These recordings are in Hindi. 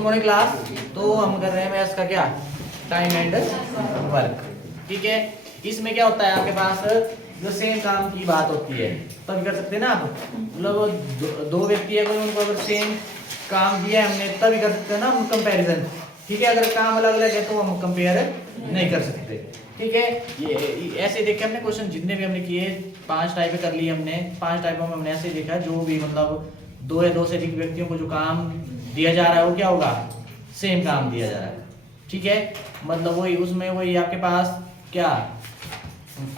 Good morning class. तो हम कर रहे हैं मैथ्स का क्या, टाइम एंड वर्क। ठीक है, इसमें क्या होता है आपके पास, जो सेम काम की बात होती है तभी कर सकते हैं ना आप। मतलब दो व्यक्ति है कोई, उनको अगर सेम काम दिया है हमने तभी कर सकते हैं ना हम कंपैरिजन। ठीक है, अगर काम अलग अलग है तो हम कंपेयर नहीं कर सकते। ठीक है, ये ऐसे देखे हमने क्वेश्चन जितने भी हमने किए 5 टाइप कर लिए हमने। 5 टाइपों में हमने ऐसे देखा जो भी मतलब 2 या 2 से अधिक व्यक्तियों को जो काम दिया जा रहा है वो क्या होगा, सेम काम दिया जा रहा है। ठीक है, मतलब वही उसमें वही आपके पास क्या,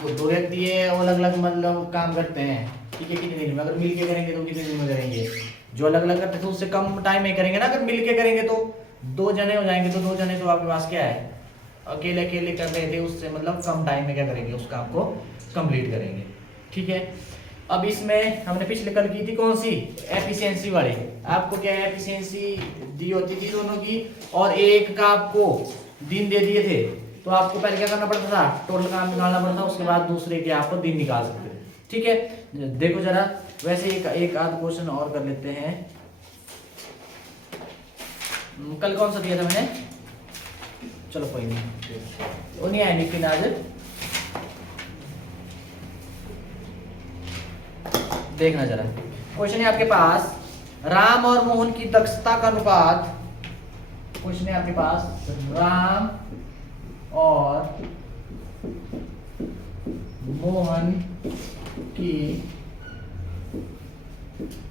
2 व्यक्ति है वो अलग अलग मतलब काम करते हैं। ठीक है, कितने दिन में, अगर मिलके करेंगे तो कितने दिन में करेंगे। जो अलग अलग करते हैं तो उससे कम टाइम में करेंगे ना। अगर मिलके करेंगे तो 2 जने हो जाएंगे, तो 2 जने तो आपके पास क्या है, अकेले अकेले कर रहे थे उससे मतलब कम टाइम में क्या करेंगे, उस काम को कंप्लीट करेंगे। ठीक है, अब इसमें हमने पिछले कल की थी कौन सी, एफिशिएंसी वाली। आपको क्या है, एफिशिएंसी दी होती थी दोनों की, और एक का आपको दिन दे दिए थे तो आपको पहले क्या करना पड़ता था, टोटल काम निकालना पड़ता था, उसके बाद दूसरे के आपको दिन निकाल सकते थे। ठीक है, देखो जरा वैसे एक आध क्वेश्चन और कर लेते हैं। कल कौन सा दिया था मैंने, चलो कोई नहीं, वो नहीं आया लेकिन आज देखना जरा। क्वेश्चन है आपके पास, राम और मोहन की दक्षता का अनुपात। क्वेश्चन है आपके पास, राम और मोहन की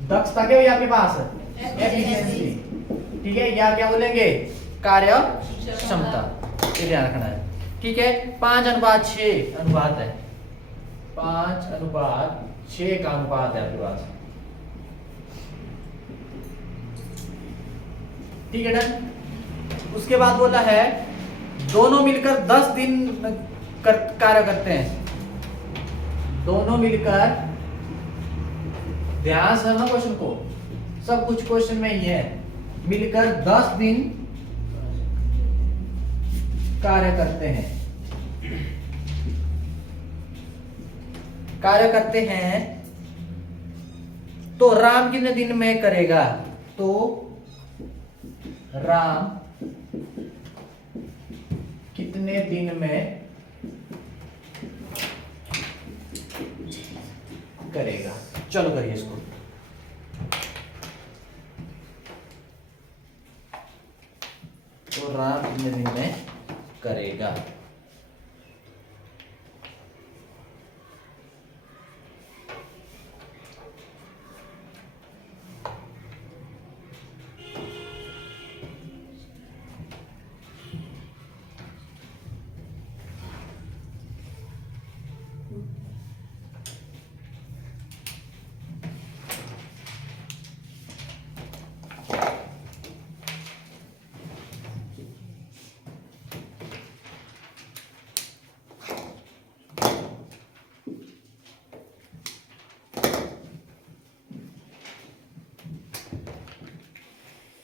दक्षता क्या हुई आपके पास, एफिशिएंसी। ठीक है, या क्या बोलेंगे, कार्य क्षमता, ये ध्यान रखना है। ठीक है, 5:6 अनुपात है, 5:6 का अनुपात है आपके पास। ठीक है डन। उसके बाद बोला है दोनों मिलकर 10 दिन कार्य करते हैं। दोनों मिलकर, ध्यान से समझना क्वेश्चन को, सब कुछ क्वेश्चन में ही है। मिलकर 10 दिन कार्य करते हैं, कार्य करते हैं तो राम कितने दिन में करेगा, तो राम कितने दिन में करेगा। चलो करिए इसको। तो राम कितने दिन में करेगा।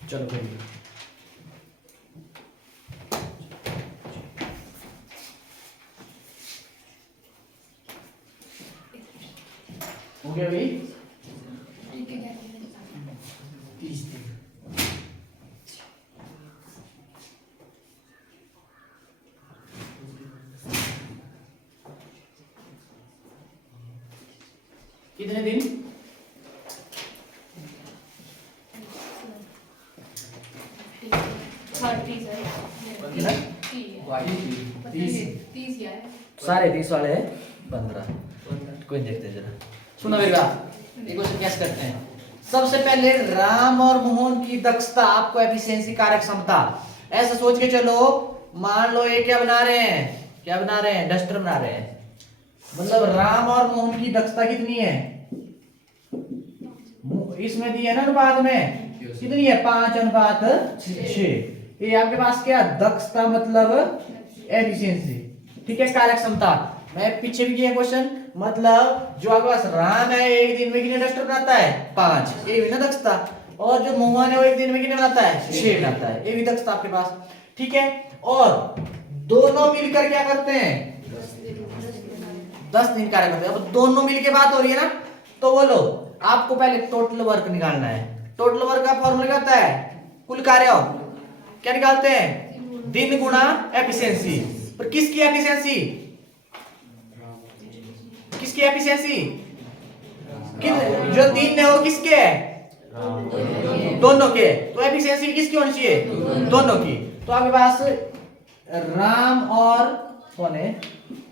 चलो करिए। हो गया भाई, 30 दिन। कितने दिन, 30 सारे 30 वाले हैं 15। कोई देखते जरा, सुनो मेरी बात, ये क्वेश्चन कैसे करते हैं। सबसे पहले राम और मोहन की दक्षता, आपको एफिशिएंसी, कार्य क्षमता, ऐसा सोच के चलो। मान लो ये क्या बना रहे हैं, क्या बना रहे हैं, डस्टर बना रहे हैं। मतलब राम और मोहन की दक्षता कितनी है, इसमें दी है ना अनुपात में, कितनी है, 5:6। ये आपके पास क्या, दक्षता मतलब एफिशिएंसी। ठीक है, कार्य क्षमता, मैं पीछे भी किया क्वेश्चन, मतलब जो आपके पास राम है एक दिन में कितने डस्टर बनाता है, 5, ये भी ना दक्षता। और जो मोहन है वो एक दिन में कितने बनाता है, 6 बनाता है, ये भी दक्षता आपके पास। ठीक है, और दोनों मिलकर क्या करते हैं, 10 दिन कार्य करते हैं। अब दोनों मिलकर बात हो रही है ना, तो बोलो आपको पहले टोटल वर्क निकालना है। टोटल वर्क का फॉर्मूला क्या होता है, कुल कार्य क्या निकालते हैं? दिन गुणा एफिशिएंसी। पर किसकी एफिशिएंसी? किसकी एफिशिएंसी? जो दिन है वो किसके है? दोनों के। तो एफिशिएंसी किसकी होनी चाहिए? दोनों की। तो आपके पास राम और कौन है?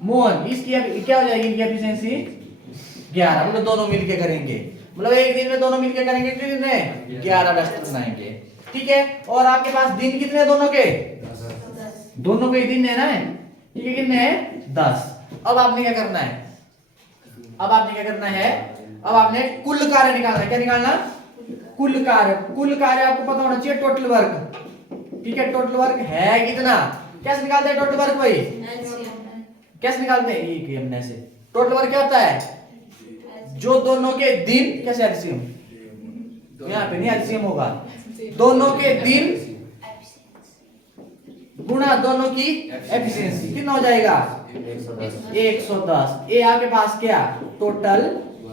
मोहन। इसकी क्या हो जाएगी? इनकी एफिशिएंसी 11। मतलब दोनों मिलके करेंगे, मतलब एक दिन में दोनों मिलके करेंगे कितने? 11 डस्टर बनाएंगे। ठीक है। और आपके पास दिन कितने दोनों के? दोनों के दिन है ना। ठीक है, कितने हैं? 10। अब आपने क्या करना है? अब आपने कुल कार्य निकालना है। क्या निकालना? कुल कार्य। कुल कार्य आपको पता होना चाहिए टोटल वर्क। ठीक है, टोटल वर्क है कितना? कैसे निकालते हैं टोटल वर्क भाई? कैसे निकालते हैं? ये हमने से टोटल वर्क क्या होता है? जो दोनों के दिन, कैसे एलसीएम? यहाँ पे नहीं एलसीएम होगा, दोनों के दिन गुणा दोनों की एफिशिएंसी। कितना हो जाएगा? 110। ये आपके पास क्या? Total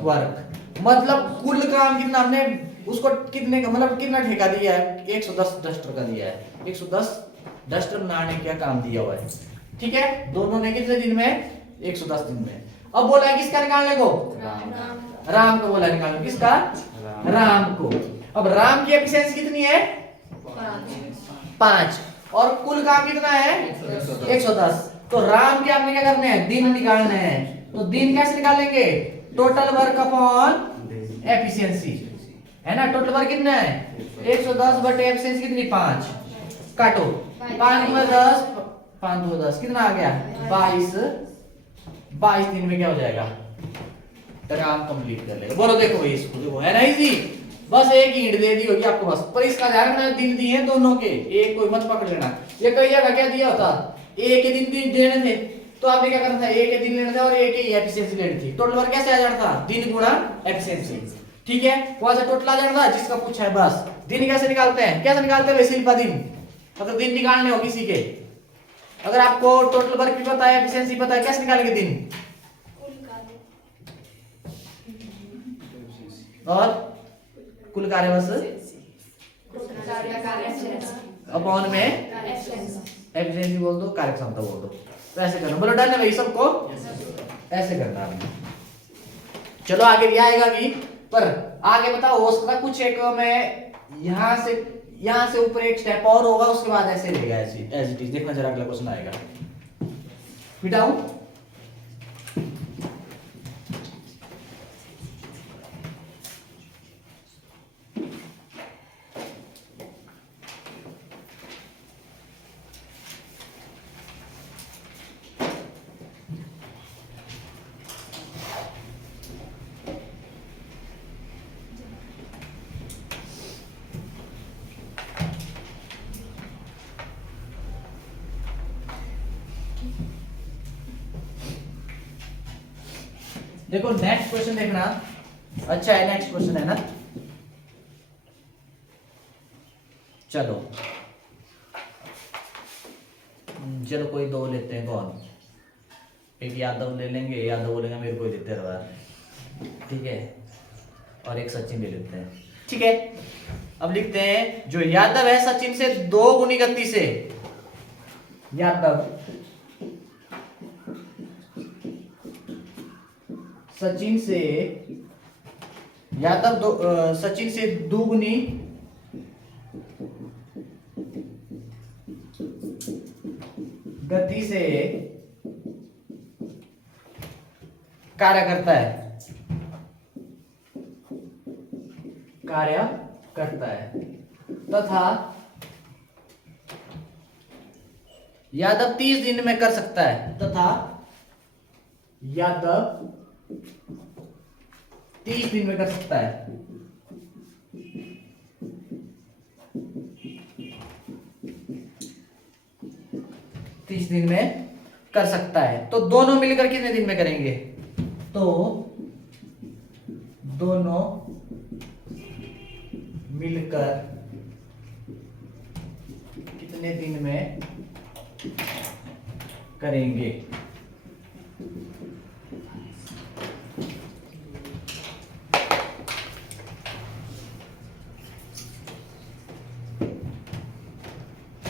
work. मतलब कुल काम कितना हमने उसको कितने का, मतलब कितना ठेका दिया है? 110 डस्टर का दिया है। 110 डस्टर बनाने का काम दिया हुआ है। ठीक है, दोनों ने कितने दिन में? 110 दिन में। अब बोला है किसका निकालने को? राम को बोला निकालने। किसका? राम को। अब राम की एफिशिएंसी कितनी है? 5। और कुल काम कितना है? 110। तो राम के आपने क्या करने हैं? दिन निकालने हैं। तो दिन कैसे निकालेंगे? टोटल वर्क अपॉन एफिशिएंसी, है ना। टोटल वर्क कितना है? 110 बटे एफिशिएंसी कितनी? 5। काटो, 5 में 10, 5 2 10, कितना आ गया? 22। 22 दिन में क्या हो जाएगा? काम कंप्लीट कर लेगा। बोलो देखो भाई, इसको देखो, है ना इजी। बस एक ही हिंट दे दी होगी आपको बस। पर इसका ध्यान रखना, दिन दिए हैं दोनों के, एक कोई मत पकड़ लेना। ये कई जगह क्या दिया होता? एक ही दिन देने थे, तो आपने क्या करना था? एक ही दिन लेना था और एक ही एफिशिएंसी लेनी थी। टोटल वर्क कैसे आ जाता था? दिन गुणा एफिशिएंसी। ठीक है, वहां से टोटल आ जाना था जिसका पूछा है। बस दिन कैसे निकालते हैं? कैसे निकालते हैं शिल्पा दिन? अगर दिन निकालने हो किसी के, अगर आपको टोटल वर्क भी पता है, एफिशिएंसी पता है, कैसे निकालेंगे दिन? और कुल कार्य बस अपॉन में एफिशिएंसी बोल दो, कार्यक्षमता बोल दो। तो ऐसे करना। बोलो डन है भाई सबको? ऐसे करना है। चलो आगे भी आएगा भी, पर आगे बताओ हो सकता कुछ एक मैं यहां से ऊपर एक स्टेप और होगा, उसके बाद ऐसे रहेगा एज इट इज। देखना जरा अगला क्वेश्चन आएगा। मिटाऊं? देखो नेक्स्ट क्वेश्चन देखना। अच्छा है, नेक्स्ट क्वेश्चन है ना। चलो चलो कोई दो लेते हैं। कौन? एक यादव ले लेंगे, यादव बोलेंगे मेरे को ही देते रहा। ठीक है, और एक सचिन ले लेते हैं। ठीक है, अब लिखते हैं जो यादव है सचिन से 2 गुनी गति से, यादव सचिन से सचिन से 2 गुनी गति से कार्य करता है तथा यादव 30 दिन में कर सकता है, तथा यादव 30 दिन में कर सकता है। 30 दिन में कर सकता है। तो दोनों मिलकर कितने दिन में करेंगे? तो दोनों मिलकर कितने दिन में करेंगे?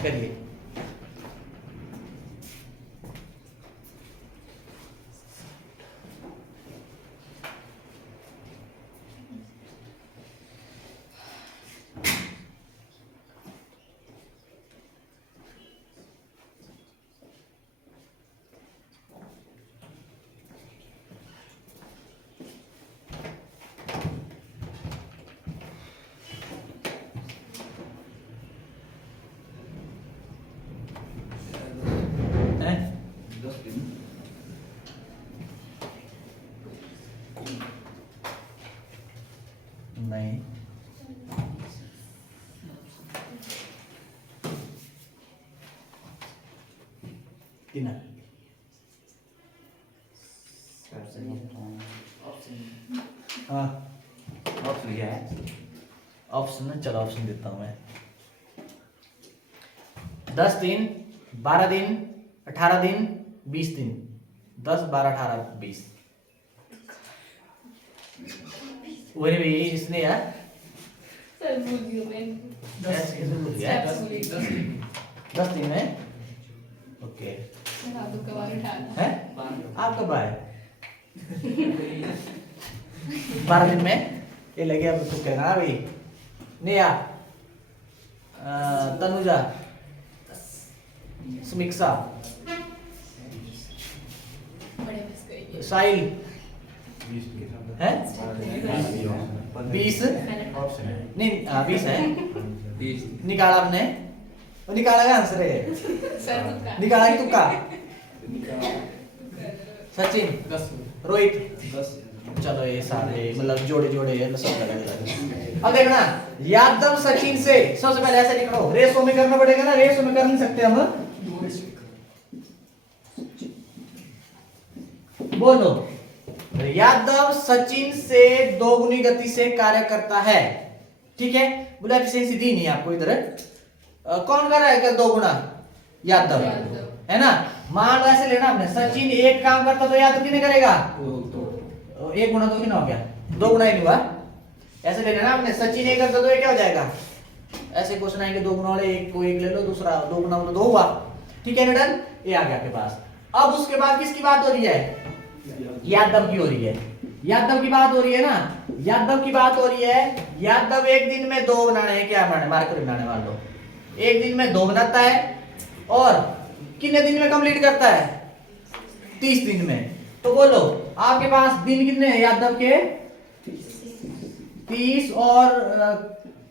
करिए। नहीं, कितना हाँ ऑप्शन क्या है? ऑप्शन में चलो ऑप्शन देता हूं मैं। 10 दिन, 12 दिन, 18 दिन, 20 दिन। 10, 12, 18, 20। वही भी इसने यार सर भूल गई मैं। 10 दिन में ओके रात को कबाड़ उठाना है। आप कब आए? 12 दिन में ये लगे अब कुछ कहना भाई। नेहा, तनुजा, समीक्षा, बड़े बस करिए। साहिल है 20 नहीं 20 है। निकाला आपने? वो निकाला का आंसर है। सर तुक्का निकाला कि तुक्का? सचिन, रोहित, चलो ये सारे मतलब जोड़े जोड़े है सब अलग। अब देखना, यादव सचिन से सबसे पहले ऐसे लिखो। रेसो में करना पड़ेगा ना, रेसो में कर नहीं सकते हम। बोलो, यादव सचिन से दोगुनी गति से कार्य करता है। ठीक है, बोला एफिशिएंसी दी नहीं आपको इधर। कौन कर रहा है क्या दो गुना? यादव है ना। मान लो ऐसे लेना आपने, सचिन एक काम करता तो यादव कितने करेगा? एक गुना दो कितना हो गया? दो गुना ही हुआ। ऐसे लेना ना आपने, सचिन एक करता तो ये क्या हो जाएगा? ऐसे क्वेश्चन आएंगे, दो गुना वाले एक को एक ले लो, दूसरा दो गुना वाला दो हुआ। ठीक है ना, डन। ये आ गया आपके पास। अब उसके बाद किसकी बात हो रही है? यादव की हो रही है। यादव की बात हो रही है ना, यादव की बात हो रही है। यादव एक दिन में दो बनाने हैं, क्या बनाने? मार्कर बनाने मान लो। एक दिन में दो बनाता है और कितने दिन में कंप्लीट करता है? 30 दिन में। तो बोलो आपके पास दिन कितने हैं यादव के? 30 और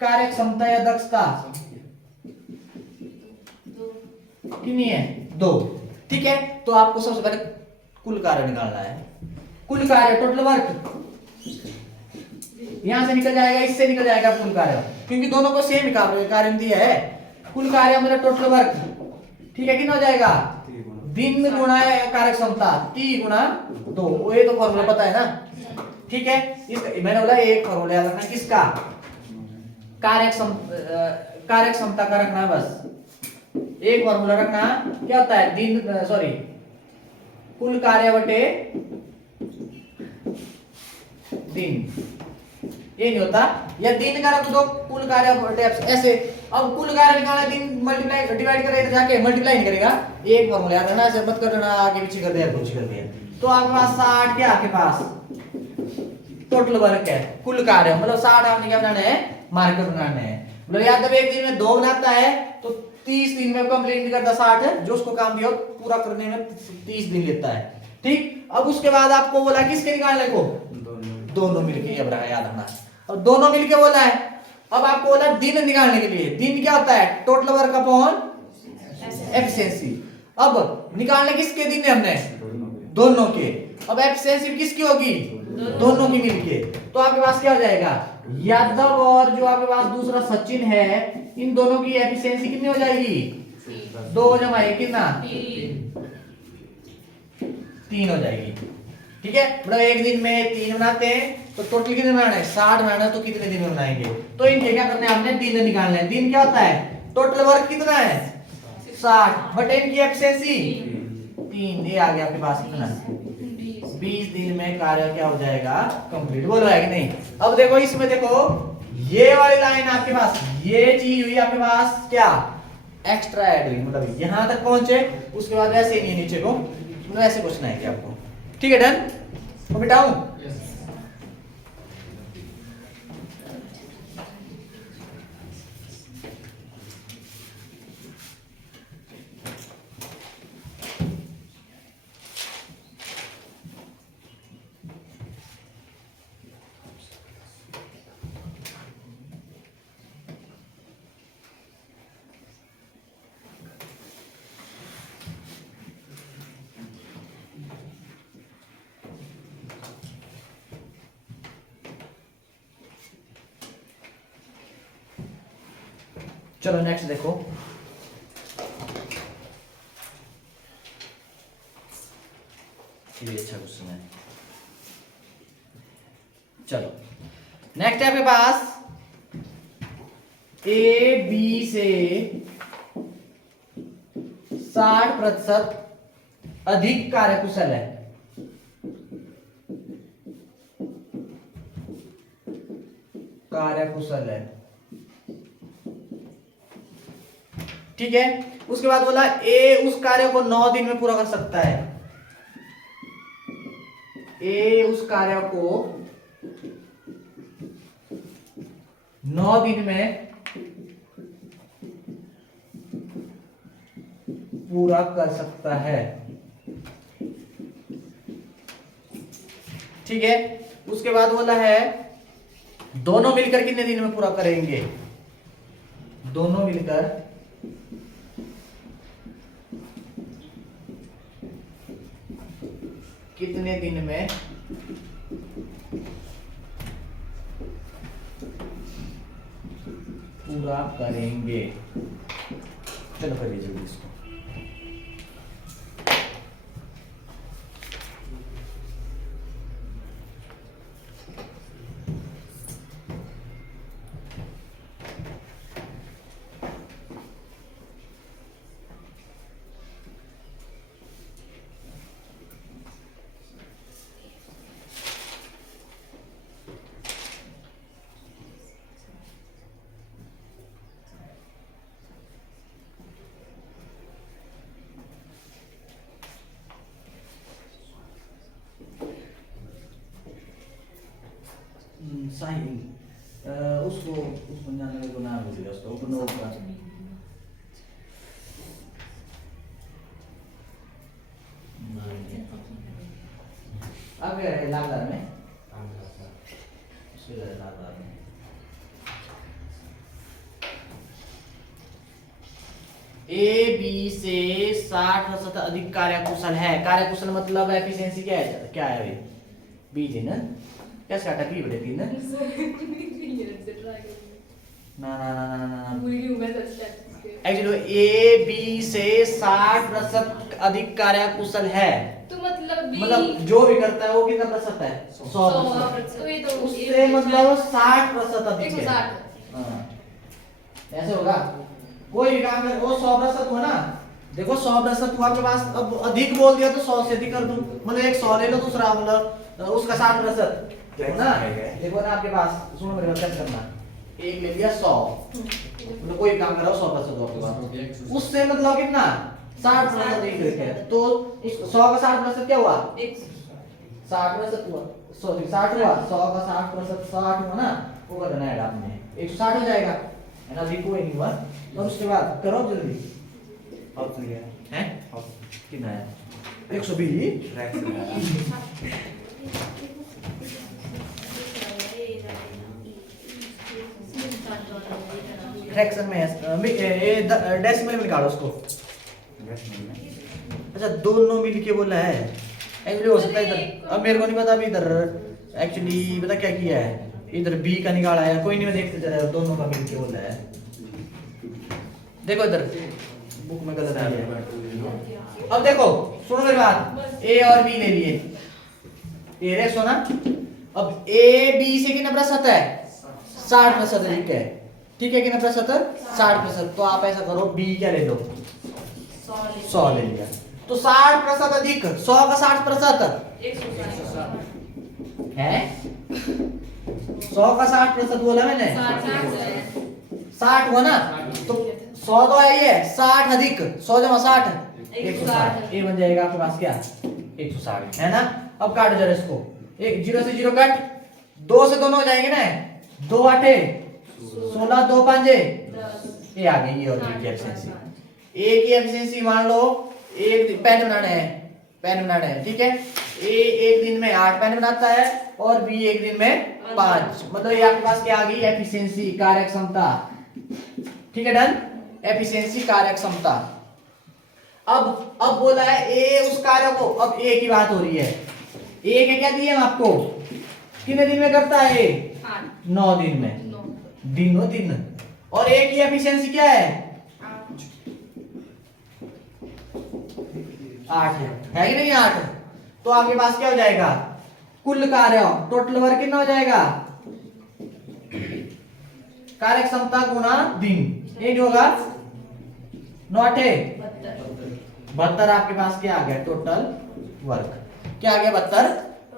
कार्य क्षमता या दक्षता कितनी है? 2। ठीक है, तो आपको सबसे पहले कुल कार्य निकालना है। कुल कार्य टोटल वर्क यहां से निकल जाएगा, इससे निकल जाएगा कुल कार्य, क्योंकि दोनों को सेम कार्य दिया है। कुल कार्य मतलब टोटल वर्क। ठीक है, कितना हो जाएगा? दिन गुणा कार्य क्षमता 3 गुणा 2। ये तो फॉर्मूला पता है ना। ठीक है, मैंने बोला एक फॉर्मूला याद रखना। किसका? कार्य क्षमता का रखना। बस एक फॉर्मूला रखना। क्या होता है? दिन सॉरी कुल कार्य बटे दिन। ये नहीं होता, या दिन का रख दो कुल कार्य बटे ऐसे। अब कुल कार्य निकालना, दिन मल्टीप्लाई डिवाइड करेगा तो जाके मल्टीप्लाई नहीं करेगा। एक फॉर्मूला याद रखना, ऐसे मत कर देना आगे पीछे कर दिया कुछ कर दिया। तो आपके पास 60 क्या? आपके पास टोटल वर्क है। कुल कार्य मतलब 60 आपने क्या बनाना है? मार्कर बनाने हैं। मतलब यादव एक दिन में 2 बनाता है तो 30 दिन में कंप्लीट नहीं करता। 60 जो उसको काम दिया पूरा करने में 30 दिन लेता है। ठीक, अब उसके बाद आपको बोला किसके निकालने को? दोनों मिलके। ये बना याद रखना, और दोनों मिलके बोला है। अब आपको बोला दिन निकालने के लिए। दिन क्या होता है? Total work upon efficiency. अब निकालने किसके दिन है? हमने दोनों के। अब एफिशिएंसी किसकी होगी? दोनों की मिलके। तो आपके पास क्या हो जाएगा? यादव और जो आपके पास दूसरा सचिन है, इन दोनों की एफिशिएंसी कितनी हो जाएगी? 2 जमा 1 कितना? 3 हो जाएगी। ठीक है, मतलब एक दिन में 3 बनाते हैं तो टोटल कितने बनाना है? 60 बनाना है। तो कितने दिन में बनाएंगे? तो इनके क्या करना है? आपने दिन निकालना है। दिन क्या होता है? टोटल वर्क कितना है? 60 बटे इनकी एफिशिएंसी 3। ये आ गया आपके पास कितना? 20 दिन में कार्य क्या हो जाएगा? कंप्लीट। बोलो है कि नहीं? अब देखो इसमें देखो, ये वाली लाइन आपके पास, ये चीज हुई आपके पास क्या? एक्स्ट्रा ऐड हुई, मतलब यहां तक पहुंचे, उसके बाद वैसे ही नहीं नीचे को, मतलब ऐसे क्वेश्चन आएंगे आपको। ठीक है, डन? तो बिठाऊं? चलो नेक्स्ट देखो, ये अच्छा क्वेश्चन है। चलो नेक्स्ट है आपके पास ए बी से 60% अधिक कार्यकुशल है। कार्यकुशल है, ठीक है। उसके बाद बोला ए उस कार्य को 9 दिन में पूरा कर सकता है। ए उस कार्य को 9 दिन में पूरा कर सकता है, ठीक है। उसके बाद बोला है दोनों मिलकर कितने दिन में पूरा करेंगे। दोनों मिलकर कितने दिन में पूरा करेंगे। चलो करिए जल्दी इसको। साहिल उसको 99 को नाम दे दिया, उसको ओपन होगा। अब क्या है लाभदार में, लाभदार में ए बी से 60% अधिक कार्यकुशल है। कार्यकुशल मतलब एफिशिएंसी क्या है, क्या है अभी बीज है ना, क्या स्टार्ट की बड़े तीन ना ना ना ना ना ना एक्चुअली ए बी से 60% अधिक कार्यकुशल है, तो मतलब जो भी करता है वो कितना प्रतिशत है, 100%। उससे मतलब 60% अधिक है। हाँ ऐसे होगा, कोई भी काम में वो 100% हुआ ना, देखो 100% हुआ आपके पास, अब अधिक बोल दिया तो 100 से अधिक कर दूं, मतलब एक 100 ले लो, दूसरा मतलब उसका 60% देखो ना, देखो ना आपके पास, सुनो मेरे बात करना, एक ले लिया 100, मतलब कोई काम करो 100% हो आपके पास, उससे मतलब कितना 60% अधिक है, तो 100 का 60% क्या हुआ 60% हुआ, सॉरी 60 हुआ, 100 का 60% 60 हुआ ना, वो करना है आपने 160 हो जाएगा है ना, अधिक कोई नहीं हुआ। और उसके बाद करो जल्दी, ऑप्शन क्या हैं कितना है 120 फ्रैक्शन में डेसिमल में निकालो उसको। अच्छा दोनों मिलके बोला है, एक्चुअली हो सकता है इधर, अब मेरे को नहीं पता अभी इधर एक्चुअली पता क्या किया है, इधर बी का निकाला है, कोई नहीं मैं देखते चला, दोनों का मिलके बोला है। देखो इधर बुक में गलत है। अब देखो सुनो मेरी बात, ए और बी ले लिए, ए रे सोना, अब ए बी से कितना प्रतिशत है 60% अधिक है, ठीक है कितना प्रतिशत 60%, तो आप ऐसा करो बी क्या ले लो 100 ले लिया, तो 60% अधिक 100 का 60% है, 100 का 60% बोला मैंने 60 हुआ ना, तो 100 तो है ये 60 अधिक 100 जमा 60 160 ये बन जाएगा आपके पास क्या 160 है ना। अब काटो जरा इसको, एक 0 से 0 कट, 2 से दोनों हो जाएंगे ना, 2 8 16 2 5 ये आ गई। ये और की एफिशिएंसी, ए की एफिशिएंसी मान लो एक पेन बनाना है ठीक है। ए एक दिन में 8 पेन बनाता है और बी एक दिन में 5, मतलब ये आपके पास क्या आ गई एफिशिएंसी कार्य क्षमता। ठीक है डन, एफिशिएंसी कार्य क्षमता। अब बोला है ए उस कार्य को, अब ए की बात हो रही है, ए के क्या दिए हम आपको, कितने दिन में करता है 9 दिन में, दिन। और ए की एफिशिएंसी क्या है 8 है कि नहीं 8। तो आपके पास क्या हो जाएगा कुल कार्य टोटल वर्क कितना हो जाएगा, कार्य क्षमता गुना दिन, ये जो होगा 9 8 72 आपके पास क्या आ गया टोटल वर्क, क्या आ गया 72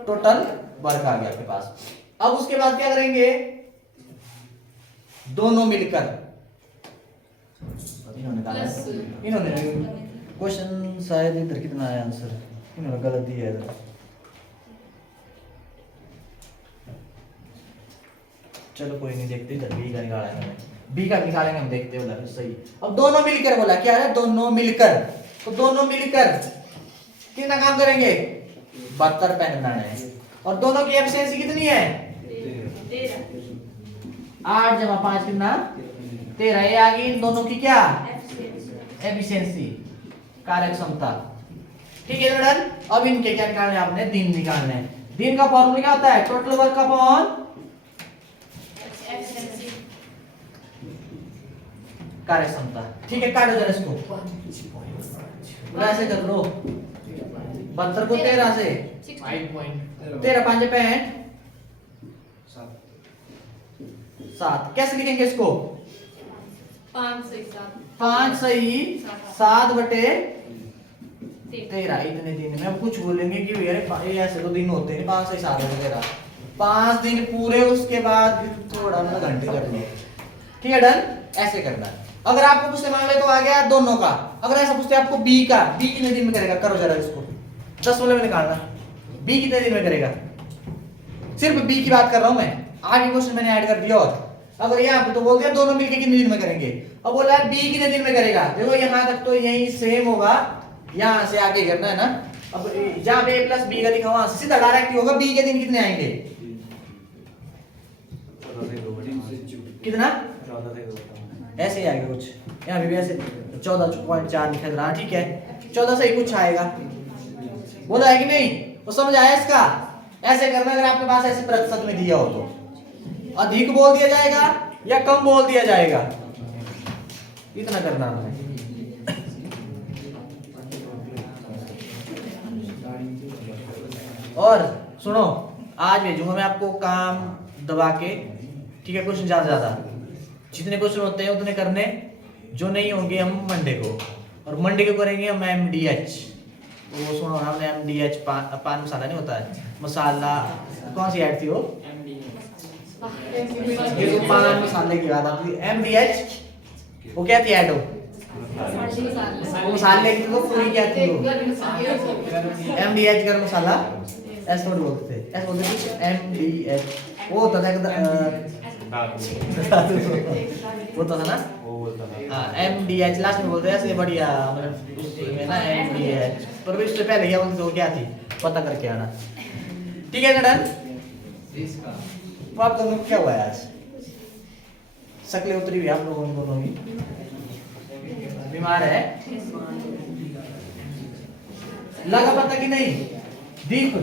टोटल वर्क आ गया आपके पास। अब उसके बाद क्या करेंगे दोनों मिलकर, इन्होंने क्वेश्चन शायद इधर कितना है आंसर, इन्होंने गलत दिया है इधर। चलो कोई नहीं, देखते इधर बी का निकालेंगे, बी का निकालेंगे हम, देखते हैं उधर सही। अब दोनों मिलकर बोला, क्या है दोनों मिलकर, तो दोनों मिलकर कितना काम करेंगे 72 पेन बनाना है। और दोनों की एफिशिएंसी कितनी है 8 जमा 5 कितना 13, ये आ गई इन दोनों की क्या एफिशिएंसी कार्य क्षमता। ठीक है डन। अब इनके क्या निकालने आपने दिन निकालने हैं। दिन का फॉर्मूला क्या होता है टोटल वर्क अपॉन कार्य क्षमता। ठीक है काटो जरा इसको, ऐसे कर लो 72 को 13 से 13 5 65 7, कैसे लिखेंगे इसको 5 सही 7 बटे 13 इतने दिन में। अब कुछ बोलेंगे कि यार ये ऐसे तो दिन होते हैं 5 सही 7 बटे 13, 5 दिन पूरे, उसके बाद थोड़ा ना घंटे कर लो। ठीक है डन, ऐसे करना है। अगर आपको पूछते मान ले तो आ गया दोनों का, अगर ऐसा पूछते आपको बी का, बी कितने दिन में करेगा, करो जरा इसको 10 वाले में निकालना, बी कितने दिन में करेगा, सिर्फ बी की बात कर रहा हूं मैं, आगे क्वेश्चन मैंने ऐड कर दिया। और अगर ये आपको तो बोल दिया दोनों मिलके कितने दिन में करेंगे, अब बोला है बी कितने दिन में करेगा, देखो यहां तक तो यही सेम होगा, यहां से आगे करना है ना। अब जहां पे a प्लस बी का लिखा हुआ सीधा डायरेक्ट ही होगा, बी के दिन कितने आएंगे कितना, ऐसे ही आएगा कुछ, यहाँ भी ऐसे 14.4 लिखा रहा। ठीक है 14 से ही कुछ आएगा, बोला है कि नहीं, वो समझ आया इसका। ऐसे करना, अगर आपके पास ऐसे प्रतिशत में दिया हो तो अधिक बोल दिया जाएगा या कम बोल दिया जाएगा, इतना करना है। और सुनो, आज भेजूंगा मैं आपको काम दबा के, ठीक है, क्वेश्चन ज्यादा जितने क्वेश्चन होते हैं उतने करने, जो नहीं होंगे हम मंडे को, और मंडे को करेंगे हम MDH। वो सुनो हमने MDH पान मसाला नहीं होता है, मसाला कौन सी ऐड थी वो, ये तो पान मसाले की बात आती है। MDH वो क्या थी ऐड, वो मसाले की वो पूरी क्या थी वो, MDH गरम मसाला ऐसे थोड़ी बोलते थे, ऐसे बोलते थे MDH, वो होता था वो तो था ना, हाँ MDH लास्ट में बोलते हैं ऐसे बढ़िया, मतलब में ना MDH, पर भी इससे पहले क्या बोलते थे वो क्या थी पता करके आना। ठीक है ना डन। तो आप दोनों क्या हुआ है आज, शक्लें उतरी हुई आप लोगों दोनों की, बीमार है, लगा पता कि नहीं दीप,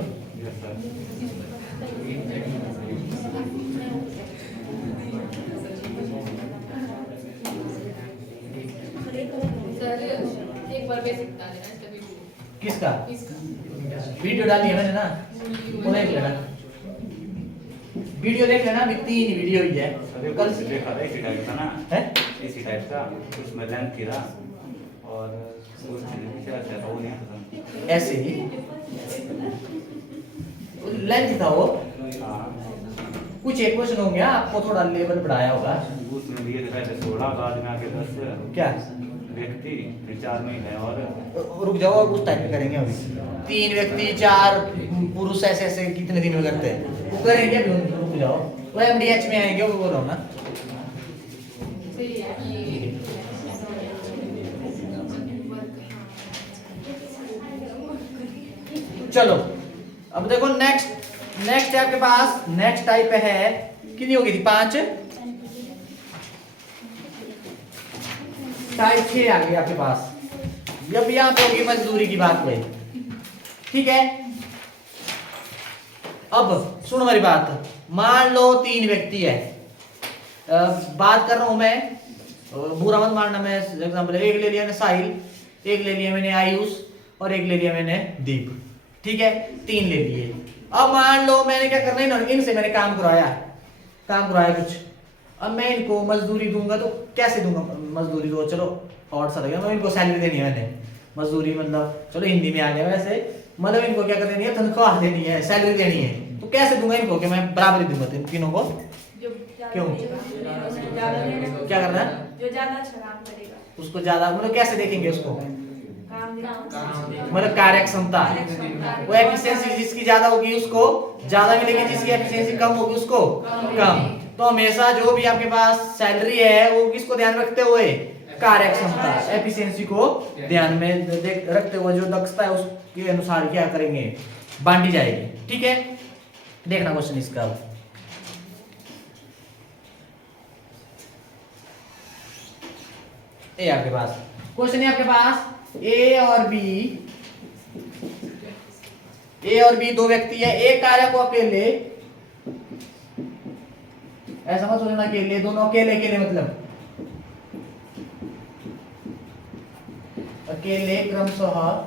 एक बार बेसिक बता देना इसका वीडियो, किसका इसका वीडियो डाली है मैंने ना, वो देख लेना, वीडियो देख लेना, 3 वीडियो ही है, कल से देखा था इसी टाइप का ना, है इसी टाइप का, उसमें लेंथ थी ना, और वो नहीं पसंद, ऐसे ही लेंथ था वो, हाँ कुछ कुछ एक क्वेश्चन होंगे, आपको थोड़ा लेवल बढ़ाया होगा। उसमें दिए थे पहले 16, बाद में आके 10 क्या व्यक्ति, फिर 4 महीने और रुक जाओ, उस टाइप में करेंगे अभी। 3 व्यक्ति 4 पुरुष ऐसे ऐसे कितने दिन में करते हैं वो करेंगे अभी, रुक जाओ। वो एमडीएच में आएंगे, वो बोल रहा हूँ ना। सही है ये चलो अब देखो नेक्स्ट है आपके पास, नेक्स्ट टाइप है, कितनी होगी थी 5, टाइप 6 आ गई आपके पास। अब यहाँ पे होगी मजदूरी की बात हुई, ठीक है। अब सुनो मेरी बात, मान लो 3 व्यक्ति है, बात कर रहा हूं मैं, बुरा मत मानना, मैं एग्जांपल एक ले लिया मैंने साहिल, एक ले लिया मैंने आयुष और एक ले लिया मैंने दीप, ठीक है, 3 ले लिए। अब मान लो मैंने क्या करना है, इनसे मैंने काम करवाया कुछ, अब मैं इनको मजदूरी दूंगा तो कैसे दूंगा मजदूरी, तो चलो और सा लगेगा, मैं इनको सैलरी देनी है मैंने, मजदूरी मतलब चलो हिंदी में आ गया वैसे, मतलब इनको क्या कर देनी है, तनख्वाह देनी है, सैलरी देनी है, तो कैसे दूंगा इनको कि मैं बराबरी दूंगा तीनों को। क्यों क्या करना है, जो ज्यादा अच्छा काम करेगा उसको ज्यादा, मतलब कैसे देखेंगे उसको, काम मतलब कार्यक्षमता, वो एफिशिएंसी जिसकी ज्यादा होगी उसको ज्यादा मिलेगी, जिसकी एफिशिएंसी कम होगी उसको कम। तो हमेशा जो भी आपके पास सैलरी है वो किसको ध्यान रखते हुए, कार्यक्षमता एफिशिएंसी को ध्यान में रखते हुए जो दक्षता है उसके अनुसार क्या करेंगे, बांटी जाएगी, ठीक है। देखना क्वेश्चन इसका, ए आपके पास क्वेश्चन है आपके पास, ए और बी 2 व्यक्ति है, एक कार्य को अकेले, ऐसा मत सोचना अकेले, दोनों अकेले मतलब अकेले क्रमशः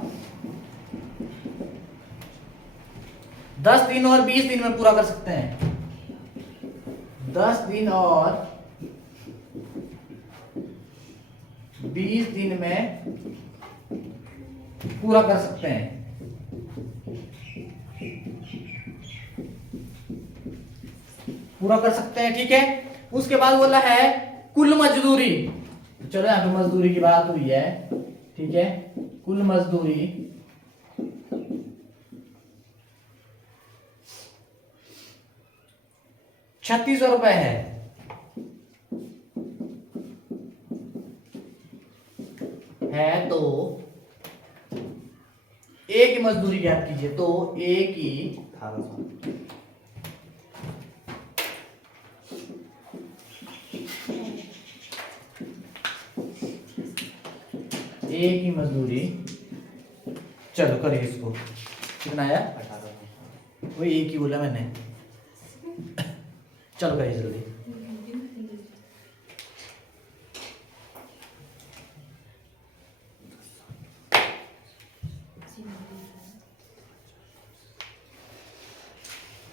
10 दिन और 20 दिन में पूरा कर सकते हैं, 10 दिन और 20 दिन में पूरा कर सकते हैं, ठीक है। उसके बाद बोला है कुल मजदूरी, चलो यहाँ पे मजदूरी की बात हुई है, ठीक है, कुल मजदूरी 3600 रुपए है तो एक की मजदूरी ज्ञात कीजिए, तो एक की 1800 एक की मजदूरी, चलो करिए इसको, कितना आया, 1800 वो एक ही बोला मैंने, चलो करिए जल्दी,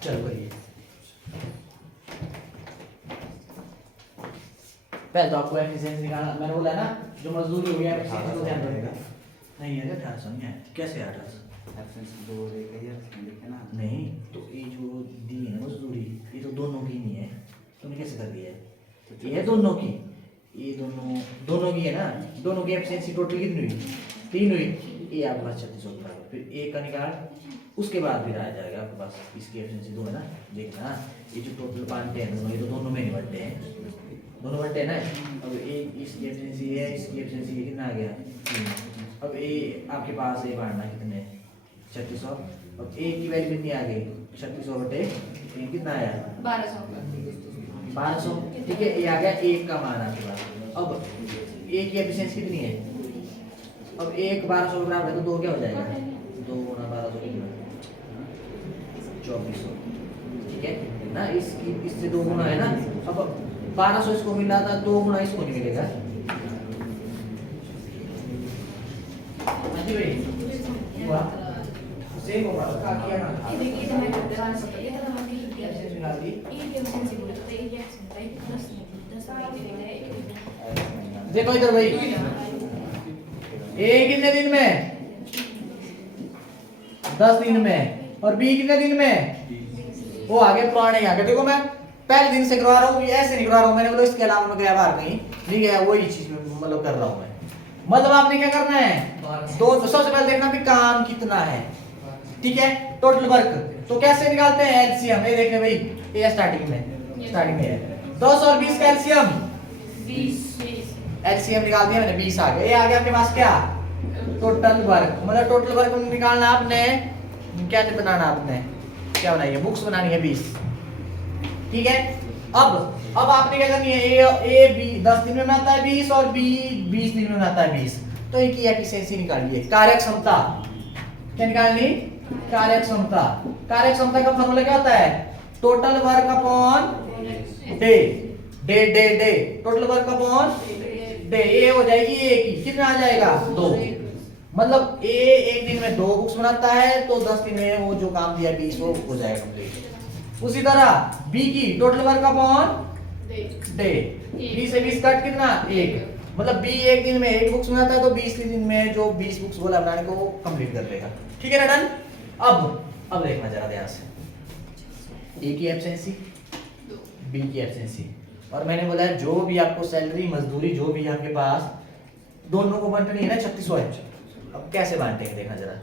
चलो करिए। पहले तो आपको एफिशिएंसी निकालना, मैंने बोला ना जो मजदूरी हो गया एफिशिएंसी को ध्यान रखेगा, नहीं है 1800 नहीं है, कैसे 1800, एब्सेंस 2 लिखे ना, नहीं तो ये जो दी है मजदूरी, ये तो दोनों की नहीं है, तुमने कैसे कर दिया है, ये है दोनों की, ये दोनों की है ना, दोनों की एफिशिएंसी टोटल कितनी हुई, 3 हुई, ये आपके पास 3600 बराबर, फिर एक का निकाल, उसके बाद फिर आ जाएगा आपके पास इसकी एफिशिएंसी 2 है ना, देखना ये जो टोटल बांटते हैं दोनों, ये तो दोनों में नहीं बंटे हैं, दोनों बंटे हैं ना, अब एक इसकी एफिशिएंसी है, इसकी एफिशिएंसी कितना आ गया 3, अब ये आपके पास ये बांटना कितने 3600, अब एक की वैल्यू कितनी आ गई 3600 बटे 3 कितना आया 1200, ठीक है, ये आ गया एक का मान आपके पास। अब एक की एफिशिएंसी कितनी है, अब एक 1200 बराबर है तो 2 क्या हो जाएगा, 2 गुना 1200 कितना 2400, ठीक है ना, इससे 2 गुना है ना, अब 1200 इसको मिला था, 2 गुना इसको नहीं मिलेगा, हाजी भाई हुआ सेम होगा, क्या किया ना निकाल दी, देखो इधर भाई, ए कितने दिन में 10 दिन में, और बी कितने दिन में, वो आगे पुराने आगे, देखो मैं पहले दिन से करवा रहा हूँ, ऐसे नहीं करवा रहा हूँ मैंने, बोला इसके अलावा मैं गया बाहर कहीं नहीं गया, वही चीज में मतलब कर रहा हूँ मैं। मतलब आपने क्या करना है, दो सबसे पहले देखना भी काम कितना है, ठीक है, टोटल वर्क। तो कैसे निकालते हैं एलसीएम, ये देखने भाई, ये स्टार्टिंग में है 10 और 20 का एलसीएम 20 एलसीएम निकाल दिया मैंने, 20 आ गया। ये आ गया आपके पास क्या, टोटल वर्क। मतलब टोटल वर्क निकालना आपने, क्या बनाना आपने, क्या बनानी है, बुक्स बनानी है 20, ठीक है। अब आपने क्या करनी है, ए बी 10 दिन में बनाता है 20 और बी 20 दिन में बनाता है 20। तो एक ही एफिशिएंसी निकालिए, कार्यक्षमता। क्या निकालनी, कार्यक्षमता। कार्यक्षमता का फॉर्मूला क्या होता है, total work upon day, day total work upon day. ए हो जाएगी एक ही, कितना आ जाएगा 2। मतलब ए एक दिन में 2 बुक्स बनाता है, तो 10 दिन में वो जो काम दिया 20 वो हो जाएगा कंप्लीट। उसी तरह बी की टोटल वर्क अपॉन डे, 20 से 20 कट कितना 1, मतलब बी एक दिन में 1 बुक्स बनाता है, तो 20 दिन में जो 20 बुक्स बोला बनाने को वो कंप्लीट कर देगा, ठीक है ना, डन। अब देखना जरा ध्यान से, ए की एब्सेंसी, बी की एब्सेंसी, और मैंने बोला है जो भी आपको सैलरी मजदूरी जो भी आपके पास दोनों को बांटनी है ना 3600 है। अब कैसे बांटेंगे देखना जरा,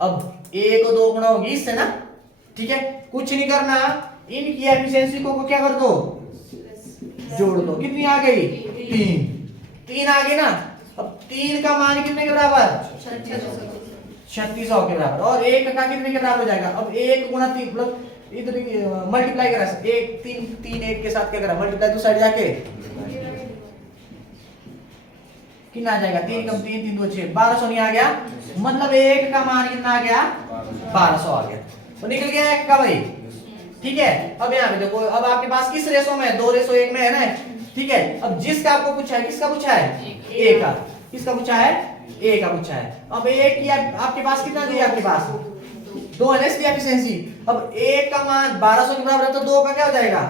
अब ए को 2 गुना होगी इससे ना, ठीक है, कुछ नहीं करना, इनकी एफिशिएंसी को क्या कर दो, जोड़ दो, कितनी आ गई 3 आ गई ना। अब 3 का मान कितने के बराबर 3600 के बराबर, और 1 का कितने के बराबर हो जाएगा, अब 1 गुना 3 मतलब इधर मल्टीप्लाई करा, 1 3 1 के साथ क्या करा मल्टीप्लाई, दूसरी साइड जाके कितना आ जाएगा, 3 कम 3 3 2 6 1200 नहीं आ गया, मतलब 1 का मान कितना आ गया 1200 आ गया, तो निकल गया 1 का भाई, ठीक है। अब यहाँ पे देखो, अब आपके पास किस रेशो में है, 2:1 में है ना, ठीक है। अब जिसका आपको पूछा है, किसका पूछा है, ए का, किसका पूछा है, ए का पूछा है। अब ए की आपके पास कितना दिया, आपके पास 2 है ना इसकी एफिशिएंसी। अब 1 का मान 1200 के बराबर है, तो 2 का क्या हो जाएगा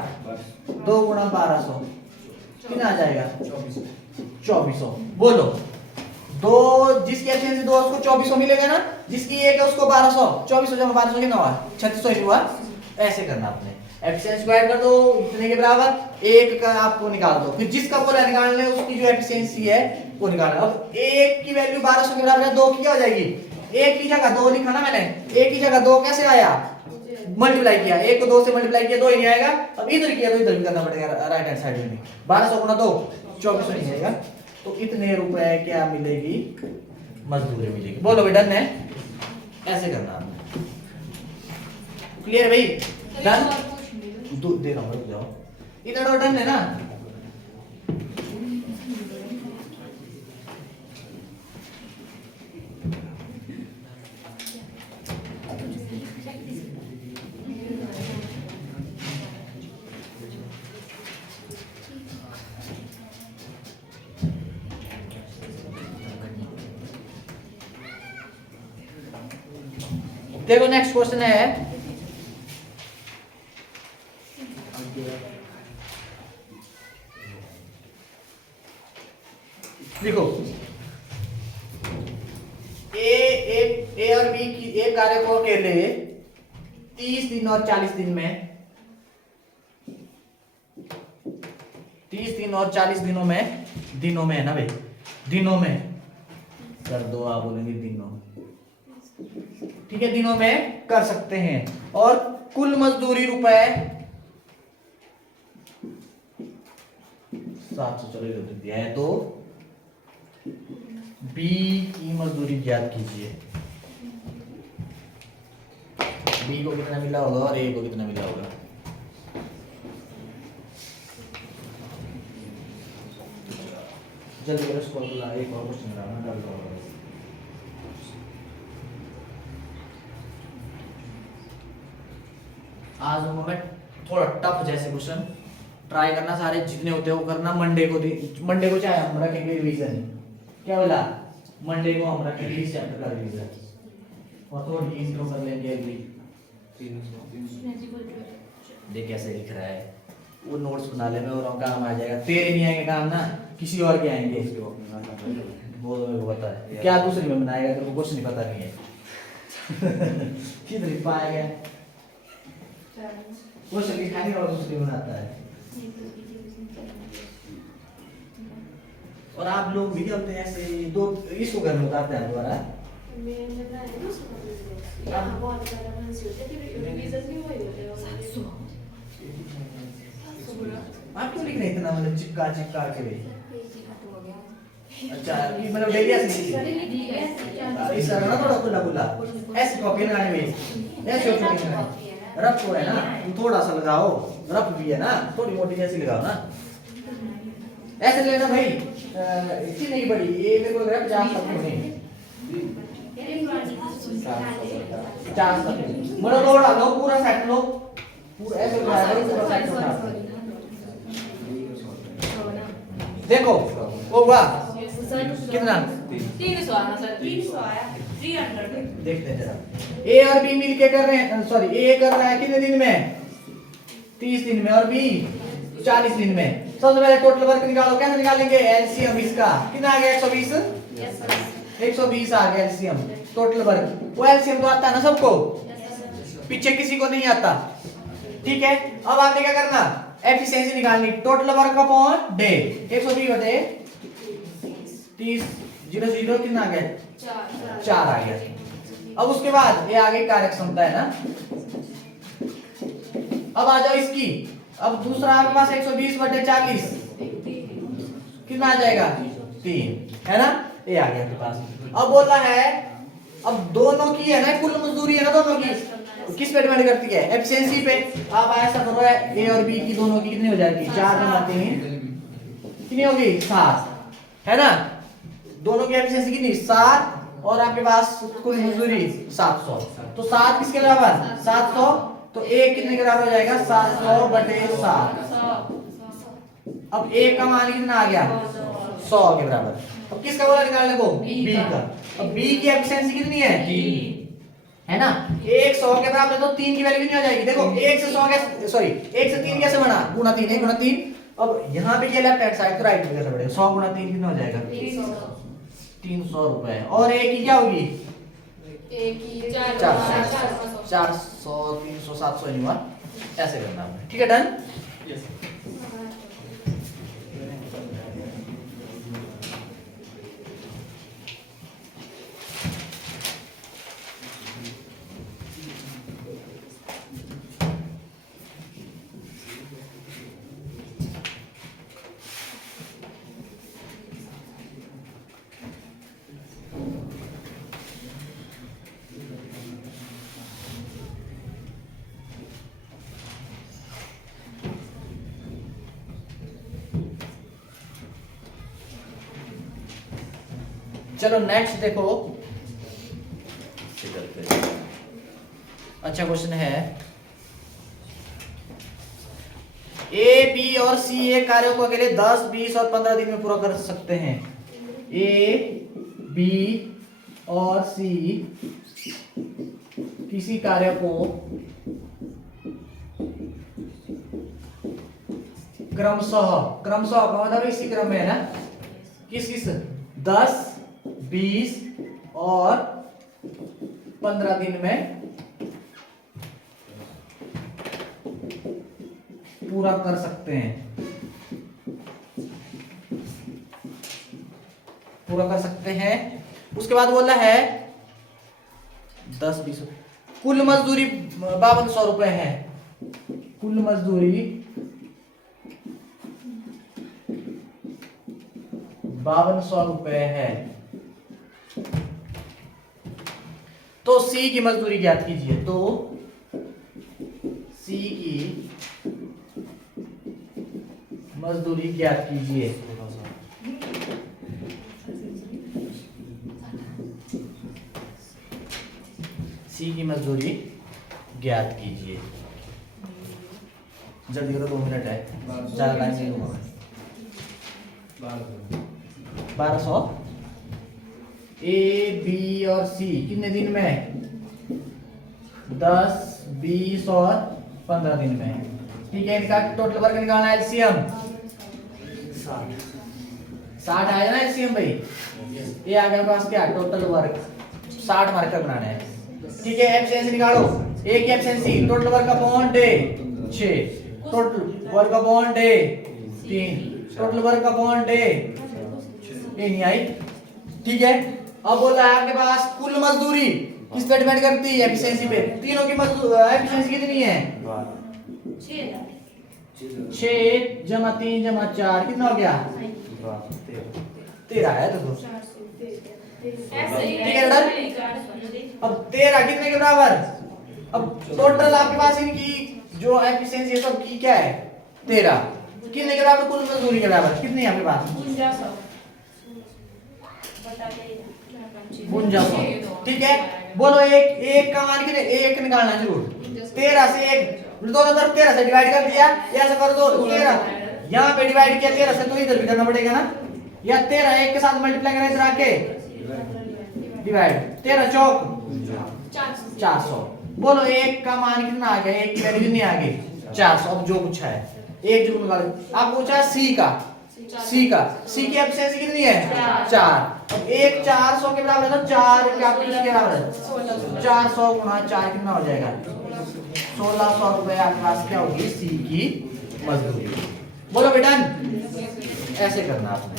2 गुना 1200 कितना आ जाएगा 2400। बोलो, 2 जिसकी एफिशिएंसी 2 उसको 2400 मिलेगा ना, जिसकी 1 है उसको 1200, 2400 जमा 1200 कितना हुआ 3600 हुआ। ऐसे करना आपने, एफिशिएंसी को ऐड कर दो इतने के बराबर, 1 का आपको निकाल दो, फिर जिसका बोला निकालने उसकी जो एफिशिएंसी है वो निकालना। अब 1 की वैल्यू 1200 के बराबर है, 2 की क्या हो जाएगी, 1 की जगह 2 लिखा ना मैंने, 1 की जगह 2 कैसे आया, मल्टीप्लाई किया, 1 को 2 से मल्टीप्लाई किया 2 ही नहीं आएगा। अब इधर किया तो इधर भी करना पड़ेगा, राइट हैंड साइड में भी 1200 गुना 2 2400 नहीं आएगा, तो इतने रुपए क्या मिलेगी, मजदूरी मिलेगी। बोलो भाई डन है, ऐसे करना आपने, क्लियर भाई, डन दे रहा हूँ, जाओ इधर डन है ना। देखो नेक्स्ट क्वेश्चन है, देखो ए और बी की एक कार्य को अकेले 30 दिन और 40 दिन में 30 दिन और 40 दिनों में है ना भाई, दिनों में कर दो, आप बोलेंगे दिनों, ठीक है, दिनों में कर सकते हैं। और कुल मजदूरी रुपए 700 चलो दिया है, तो बी की मजदूरी ज्ञात कीजिए, बी को कितना मिला होगा और ए को कितना मिला होगा। जल्दी करो, इसको एक और क्वेश्चन डाल दो। आज मैं थोड़ा टफ जैसे क्वेश्चन ट्राई करना, सारे जितने होते हैं वो करना। मंडे को चाहे हम रखेंगे रिवीजन, क्या बोला, मंडे को हम रखेंगे इस चैप्टर का रिवीजन, और थोड़ी इंट्रो कर लेंगे अगली। देख कैसे लिख रहा है, वो नोट्स बना ले में और काम आ जाएगा, तेरे नहीं आएंगे काम ना, किसी और के आएंगे, वो तो मेरे को पता है। क्या दूसरी में बनाएगा, तेरे को कुछ नहीं पता नहीं है किधर पाएगा। क्वेश्चन लिखा नहीं और दूसरी बनाता है। और आप लोग भी क्या होते हैं ऐसे दो इसको घर में उतारते हैं दोबारा। आप क्यों लिख रहे हैं इतना मतलब चिपका चिपका के भी? अच्छा कि मतलब डेली ऐसे इस तरह ना थोड़ा खुला खुला ऐसे कॉपी लगाने में ऐसे कॉपी लगाने रफ तो है ना थोड़ा सा लगाओ, रफ भी है ना थोड़ी मोटी जैसी लगाओ ना, ऐसे लेना भाई। इतनी नहीं बड़ी ये मेरे को रफ 50 तक नहीं 50 तक बोलो थोड़ा लो पूरा सेट लो पूरा ऐसे पूरा सेट उठा देखो वो हुआ कितना 300 आना सर 300 आया 300 देखते हैं जरा। ए और बी मिलके कर रहे हैं सॉरी ए कर रहा है कितने दिन में 30 दिन में और बी 40 दिन में। सबसे पहले टोटल वर्क निकालो, कैसे निकालेंगे एलसीएम इसका कितना आ गया 120 120 आ गया एलसीएम टोटल वर्क। वो एलसीएम तो आता है ना सबको, पीछे किसी को नहीं आता ठीक है। अब आपने क्या करना एफिशिएंसी निकालनी टोटल वर्क अपॉन डे 120 बटे 30 0 0 कितना आ गया 4 आ गया। अब उसके बाद ये आगे कार्यक्षमता है ना। अब आ जाओ इसकी, अब दूसरा आपके पास 120 बटे 40 कितना आ जाएगा 3 है ना, ये आ गया आपके पास। अब बोला है अब दोनों की है ना कुल मजदूरी है ना दोनों की किस पे डिपेंड करती है एफिशिएंसी पे। आप ऐसा करो ए और बी की दोनों की कितनी हो जाएगी 4 बनाते हैं कितनी होगी 7 है ना, दोनों की एफिशिएंसी कितनी 7 और आपके पास कुल मजदूरी 700। तो 7 किसके बराबर 700 तो एक कितने के बराबर हो जाएगा 700 बटे 7। अब एक का मान कितना आ गया 100 के बराबर। अब किसका बोला निकालने को बी का। अब बी की एफिशिएंसी कितनी है ना 1 100 के बराबर तो 3 की वैल्यू कितनी हो जाएगी देखो 1 से 100 के सॉरी 1 से 3 कैसे बना गुणा 3 1 गुणा 3। अब यहाँ पे ये लेफ्ट हैंड साइड तो राइट में कैसे बढ़ेगा 100 गुणा 3 कितना हो जाएगा 300 रुपए। और एक की क्या होगी एक ही 400 300 700 नहीं हुआ ऐसे करना है ठीक है डन। चलो नेक्स्ट देखो अच्छा क्वेश्चन है ए बी और सी एक कार्यों को अकेले 10 20 और 15 दिन में पूरा कर सकते हैं। ए बी और सी किसी कार्य को क्रमशः क्रमशः का मतलब इसी क्रम में है ना किस 10 20 और 15 दिन में पूरा कर सकते हैं पूरा कर सकते हैं। उसके बाद बोला है 10 20 कुल मजदूरी 5200 रुपए है। कुल मजदूरी 5200 रुपए है। तो सी की मजदूरी ज्ञात कीजिए। तो सी की मजदूरी ज्ञात कीजिए। सी की मजदूरी ज्ञात कीजिए। जल्दी करो 2 मिनट है ज्यादा टाइम नहीं लूंगा। 1200 ए बी और सी कितने दिन में 10 20 और 15 दिन में ठीक है। इनका टोटल वर्क निकालना है एलसीएम 60 आया ना एलसीएम भाई। ये आ गया पास क्या टोटल वर्क 60 मार्कर बनाना है ठीक है। एफिशिएंसी निकालो ए की efficiency total work upon day 6, total work upon day 3, total work upon day ये नहीं आई। ठीक है, अब बोला है आपके पास कुल मजदूरी किस पे डिपेंड करती है? एफिशिएंसी पे। तीनों की एफिशिएंसी कितनी है? 6 जमा 3 जमा 4 कितना हो गया? 13 है। देखो ठीक है डन। अब 13 कितने के बराबर? अब टोटल आपके पास इनकी जो एफिशिएंसी है सब की क्या है? 13 कितने के बराबर? कुल मजदूरी के बराबर कितनी है आपके पास? 49। ठीक है, बोलो एक का मान कितने? एक निकालना जरूर। 13 से एक दोनों तरफ 13 से डिवाइड कर दिया, ऐसा कर दो 13 यहाँ पे डिवाइड किया 13 से तो इधर भी करना पड़ेगा ना, या 13 एक के साथ मल्टीप्लाई करें इधर आके डिवाइड 13 चौक 400। बोलो एक का मान कितना आ गया? एक की वैल्यू कितनी आ गई? 400। अब जो पूछा है एक जो निकालो, आप पूछा है सी का सी की एफिशिएंसी कितनी है? 4। अब एक 400 के बराबर है तो 4 कैपिटल के बराबर है 400 गुणा 4 कितना हो जाएगा? 1600 रुपए आपके पास क्या होगी? सी की मजदूरी। बोलो बेटा ऐसे करना आपने,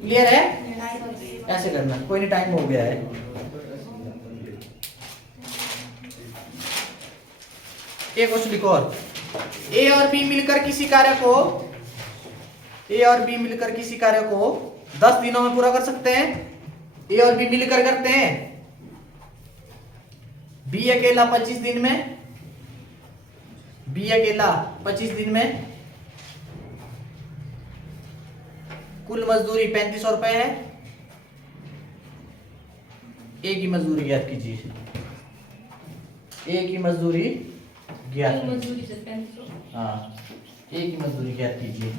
क्लियर है? ऐसे करना, कोई नहीं टाइम हो गया है। एक क्वेश्चन लिखो और ए और बी मिलकर किसी कार्य को 10 दिनों में पूरा कर सकते हैं। ए और बी मिलकर करते हैं, बी अकेला 25 दिन में, कुल मजदूरी 3500 रुपए है। ए की मजदूरी ज्ञात कीजिए। ए की मजदूरी ज्ञात कीजिए। हाँ, ए की मजदूरी ज्ञात कीजिए।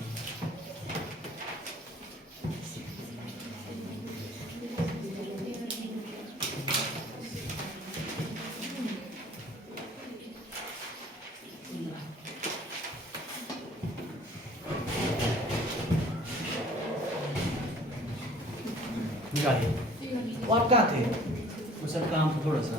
निकालिए। और कहाँ थे? वो सब काम थोड़ा सा